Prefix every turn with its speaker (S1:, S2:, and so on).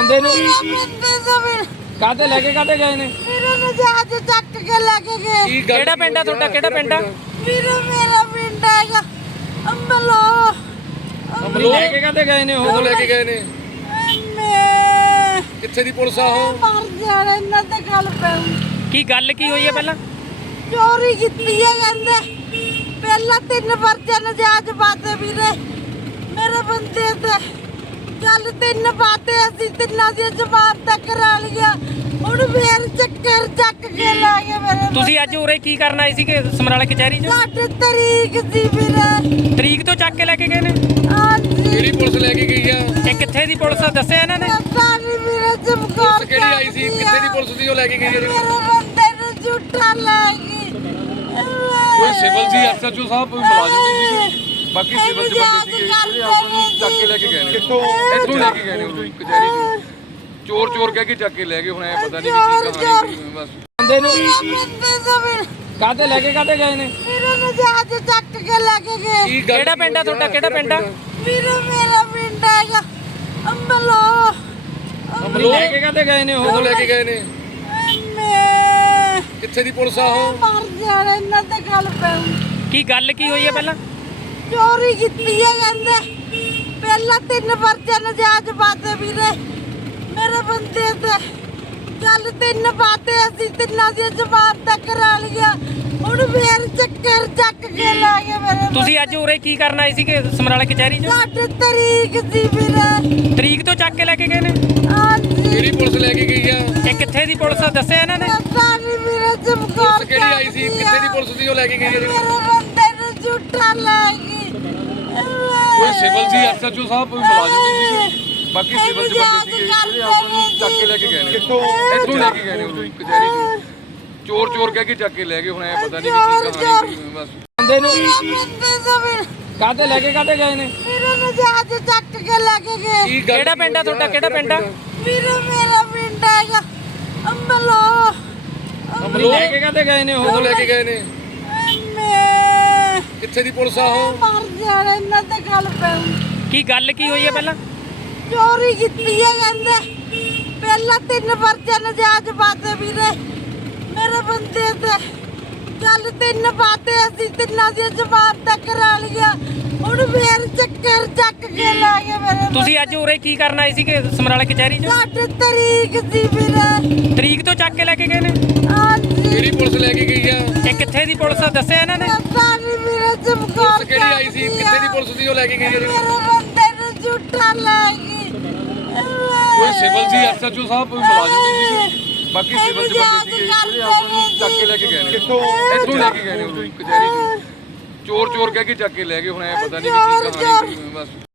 S1: ਬੰਦੇ ਨੂੰ
S2: ਬੰਦੇ ਤੋਂ ਵੀ
S1: ਕਾਹਤੇ ਲੈ ਕੇ ਕਾਹਤੇ ਗਏ ਨੇ?
S2: ਵੀਰੇ ਨੂੰ ਜਹਾਜ਼ ਚੱਕ ਕੇ ਲੈ ਕੇ ਗਏ।
S1: ਕਿਹੜਾ ਪਿੰਡ ਆ ਤੁਹਾਡਾ? ਕਿਹੜਾ ਪਿੰਡ ਆ?
S2: ਵੀਰੇ ਮੇਰਾ ਪਿੰਡ ਹੈਗਾ ਅੰਬਲੋ।
S1: ਲੈ ਕੇ ਕਾਹਤੇ ਗਏ ਨੇ? ਉਹ ਲੈ ਕੇ ਗਏ ਨੇ
S2: ਮੈਂ
S1: ਕਿੱਥੇ ਦੀ ਪੁਲਿਸ ਆ ਉਹ?
S2: ਮਰ ਜਾਣਾ ਇਹਨਾਂ ਤੇ ਗੱਲ ਪੈਉ।
S1: ਕੀ ਗੱਲ ਕੀ ਹੋਈ ਹੈ ਪਹਿਲਾਂ?
S2: ਚੋਰੀ ਕੀਤੀ ਹੈ ਕਹਿੰਦੇ। ਪਹਿਲਾਂ 3 ਪਰਚੇ ਨਜਾਇਜ਼ ਪਾਤੇ ਵੀਰੇ ਮੇਰੇ ਬੰਦੇ ਤੇ। ਚੱਲ 3 ਪਾਤੇ ਅਸੀਂ 3 ਦੀ ਜ਼ਬਾਨ ਤੱਕ ਕਰਾ ਲਿਆ। ਹੁਣ ਫੇਰ ਚੱਕਰ ਚੱਕ ਕੇ ਲੈ ਗਏ ਮੇਰੇ।
S1: ਤੁਸੀਂ ਅੱਜ ਉਰੇ ਕੀ ਕਰਨ ਆਏ ਸੀਗੇ ਸਮਰਾਲੇ ਕਚਹਿਰੀ 'ਚ?
S2: 8 ਤਰੀਕ ਸੀ ਵੀਰੇ।
S1: ਤਰੀਕ ਤੋਂ ਚੱਕ ਕੇ ਲੈ ਕੇ ਗਏ ਨੇ?
S2: ਹਾਂਜੀ
S1: ਕਿਹੜੀ ਪੁਲਿਸ ਲੈ ਕੇ ਗਈ ਆ? ਇਹ ਕਿੱਥੇ ਦੀ ਪੁਲਿਸ ਆ ਦੱਸਿਆ ਇਹਨਾਂ ਨੇ?
S2: ਪਾਣੀ ਵੀਰੇ ਚਮਕਾਰ
S1: ਕਿਹੜੀ ਆਈ ਸੀ? ਕਿੱਥੇ ਦੀ ਪੁਲਿਸ ਸੀ ਉਹ ਲੈ ਕੇ ਗਈ?
S2: ਮੇਰੇ ਬੰਦੇ ਨੂੰ ਝੂਠਾ ਲੈ ਗਈ।
S1: ਕੋਈ ਸਿਵਲ ਸੀ, ਐਸਐਚਓ ਸਾਹਿਬ, ਕੋਈ ਮੁਲਾਜ਼ਮ ਸੀ? ਬਾਕੀ ਸਿਵਲ ਚ ਬੰਦੇ ਸੀਗੇ ਜਿਹੜੇ ਆਪਾਂ ਨੂੰ ਚੱਕ ਕੇ ਲੈ ਕੇ ਗਏ ਨੇ। ਕਿੱਥੋਂ ਲੈ ਕੇ ਗਏ ਨੇ? ਉਦੋਂ ਕਚਹਿਰੀ ਤੋਂ ਚੋਰ ਚੋਰ ਕਹਿ ਕੇ ਚੱਕ ਕੇ ਲੈ ਗਏ। ਹੁਣ ਐ ਪਤਾ ਨਹੀਂ ਵੀ ਕੀ ਕਹਾਣੀ ਸੀ। ਬਸ ਬੰਦੇ ਨੂੰ
S2: ਬੰਦੇ ਤੋਂ ਵੀ
S1: ਕਾਹਤੇ ਲੈ ਕੇ ਕਾਹਤੇ ਗਏ ਨੇ?
S2: ਵੀਰੇ ਨੂੰ ਜਹਾਜ਼ ਚੱਕ ਕੇ ਲੈ ਕੇ ਗਏ।
S1: ਕਿਹੜਾ ਪਿੰਡ ਆ ਤੁਹਾਡਾ? ਕਿਹੜਾ ਪਿੰਡ ਆ?
S2: ਵੀਰੇ ਮੇਰਾ ਪਿੰਡ ਹੈਗਾ ਅੰਬਲੋ।
S1: ਲੈ ਕੇ ਕਾਹਤੇ ਗਏ ਨੇ? ਉਹ ਲੈ ਕੇ ਗਏ ਨੇ
S2: ਮੈਂ
S1: ਕਿੱਥੇ ਦੀ ਪੁਲਿਸ ਆ ਉਹ?
S2: ਮਰ ਜਾਣਾ ਇਹਨਾਂ ਤੇ ਗੱਲ ਪੈਉ।
S1: ਕੀ ਗੱਲ ਕੀ ਹੋਈ ਹੈ ਪਹਿਲਾਂ?
S2: ਚੋਰੀ ਕੀਤੀ ਹੈ ਕਹਿੰਦੇ। ਪਹਿਲਾਂ 3 ਪਰਚੇ ਨਜਾਇਜ਼ ਪਾਤੇ ਵੀਰੇ ਮੇਰੇ ਬੰਦੇ ਤੇ। ਚੱਲ 3 ਪਾਤੇ ਅਸੀਂ 3 ਦੀ ਜ਼ਬਾਨ ਤੱਕ ਕਰਾ ਲਿਆ। ਹੁਣ ਫੇਰ ਚੱਕਰ ਚੱਕ ਕੇ ਲੈ ਗਏ ਮੇਰੇ।
S1: ਤੁਸੀਂ ਅੱਜ ਉਰੇ ਕੀ ਕਰਨ ਆਏ ਸੀਗੇ ਸਮਰਾਲੇ ਕਚਹਿਰੀ 'ਚ?
S2: 8 ਤਰੀਕ ਸੀ ਵੀਰੇ।
S1: ਤਰੀਕ ਤੋਂ ਚੱਕ ਕੇ ਲੈ ਕੇ ਗਏ ਨੇ?
S2: ਹਾਂਜੀ
S1: ਕਿਹੜੀ ਪੁਲਿਸ ਲੈ ਕੇ ਗਈ ਆ? ਇਹ ਕਿੱਥੇ ਦੀ ਪੁਲਿਸ ਆ ਦੱਸਿਆ ਇਹਨਾਂ ਨੇ?
S2: ਪਾਣੀ ਵੀਰੇ ਚਮਕਾਰ
S1: ਕਿਹੜੀ ਆਈ ਸੀ? ਕਿੱਥੇ ਦੀ ਪੁਲਿਸ ਸੀ ਉਹ ਲੈ ਕੇ ਗਈ?
S2: ਮੇਰੇ ਬੰਦੇ ਨੂੰ ਝੂਠਾ ਲੈ ਗਈ।
S1: ਕੋਈ ਸਿਵਲ ਸੀ, ਐਸਐਚਓ ਸਾਹਿਬ, ਕੋਈ ਮੁਲਾਜ਼ਮ ਸੀ? ਬਾਕੀ ਸਿਵਲ ਚ ਬੰਦੇ ਸੀਗੇ ਜਿਹੜੇ ਆਪਾਂ ਨੂੰ ਚੱਕ ਕੇ ਲੈ ਕੇ ਗਏ ਨੇ। ਕਿੱਥੋਂ ਲੈ ਕੇ ਗਏ ਨੇ? ਉਦੋਂ ਕਚਹਿਰੀ ਤੋਂ ਚੋਰ ਚੋਰ ਕਹਿ ਕੇ ਚੱਕ ਕੇ ਲੈ ਗਏ। ਹੁਣ ਐ ਪਤਾ ਨਹੀਂ ਵੀ ਕੀ ਕਹਾਣੀ ਸੀ। ਬਸ ਬੰਦੇ ਨੂੰ
S2: ਬੰਦੇ ਤੋਂ ਵੀ
S1: ਕਾਹਤੇ ਲੈ ਕੇ ਕਾਹਤੇ ਗਏ ਨੇ?
S2: ਵੀਰੇ ਨੂੰ ਜਹਾਜ਼ ਚੱਕ ਕੇ ਲੈ ਕੇ ਗਏ।
S1: ਕਿਹੜਾ ਪਿੰਡ ਆ ਤੁਹਾਡਾ? ਕਿਹੜਾ ਪਿੰਡ ਆ?
S2: ਵੀਰੇ ਮੇਰਾ ਪਿੰਡ ਹੈਗਾ ਅੰਬਲੋ।
S1: ਲੈ ਕੇ ਕਾਹਤੇ ਗਏ ਨੇ? ਉਹ ਲੈ ਕੇ ਗਏ ਨੇ
S2: ਮੈਂ
S1: ਕਿੱਥੇ ਦੀ ਪੁਲਿਸ ਆ ਉਹ?
S2: ਮਰ ਜਾਣਾ ਇਹਨਾਂ ਤੇ ਗੱਲ ਪੈਉ।
S1: ਕੀ ਗੱਲ ਕੀ ਹੋਈ ਹੈ ਪਹਿਲਾਂ?
S2: ਚੋਰੀ ਕੀਤੀ ਹੈ ਕਹਿੰਦੇ। ਪਹਿਲਾਂ 3 ਪਰਚੇ ਨਜਾਇਜ਼ ਪਾਤੇ ਵੀਰੇ ਮੇਰੇ ਬੰਦੇ ਤੇ। ਚੱਲ 3 ਪਾਤੇ ਅਸੀਂ 3 ਦੀ ਜ਼ਬਾਨ ਤੱਕ ਕਰਾ ਲਿਆ। ਹੁਣ ਫੇਰ ਚੱਕਰ ਚੱਕ ਕੇ ਲੈ ਗਏ ਮੇਰੇ।
S1: ਤੁਸੀਂ ਅੱਜ ਉਰੇ ਕੀ ਕਰਨ ਆਏ ਸੀਗੇ ਸਮਰਾਲੇ ਕਚਹਿਰੀ 'ਚ?
S2: 8 ਤਰੀਕ ਸੀ ਵੀਰੇ।
S1: ਤਰੀਕ ਤੋਂ ਚੱਕ ਕੇ ਲੈ ਕੇ ਗਏ ਨੇ?
S2: ਹਾਂਜੀ
S1: ਕਿਹੜੀ ਪੁਲਿਸ ਲੈ ਕੇ ਗਈ ਆ? ਇਹ ਕਿੱਥੇ ਦੀ ਪੁਲਿਸ ਆ ਦੱਸਿਆ ਇਹਨਾਂ ਨੇ?
S2: ਪਾਣੀ ਵੀਰੇ ਚਮਕਾਰ
S1: ਕਿਹੜੀ ਆਈ ਸੀ? ਕਿੱਥੇ ਦੀ ਪੁਲਿਸ ਸੀ ਉਹ ਲੈ ਕੇ ਗਈ?
S2: ਮੇਰੇ ਬੰਦੇ ਨੂੰ ਝੂਠਾ ਲੈ ਗਈ।
S1: ਕੋਈ ਸਿਵਲ ਸੀ, ਐਸਐਚਓ ਸਾਹਿਬ, ਕੋਈ ਮੁਲਾਜ਼ਮ ਸੀ? ਬਾਕੀ ਸਿਵਲ ਚ ਬੰਦੇ ਸੀਗੇ ਜਿਹੜੇ ਆਪਾਂ ਨੂੰ ਚੱਕ ਕੇ ਲੈ ਕੇ ਗਏ ਨੇ। ਕਿੱਥੋਂ ਲੈ ਕੇ ਗਏ ਨੇ? ਉਦੋਂ ਕਚਹਿਰੀ ਤੋਂ ਚੋਰ ਚੋਰ ਕਹਿ ਕੇ ਚੱਕ ਕੇ ਲੈ ਗਏ। ਹੁਣ ਐ ਪਤਾ ਨਹੀਂ ਵੀ ਕੀ ਕਹਾਣੀ ਸੀ। ਬਸ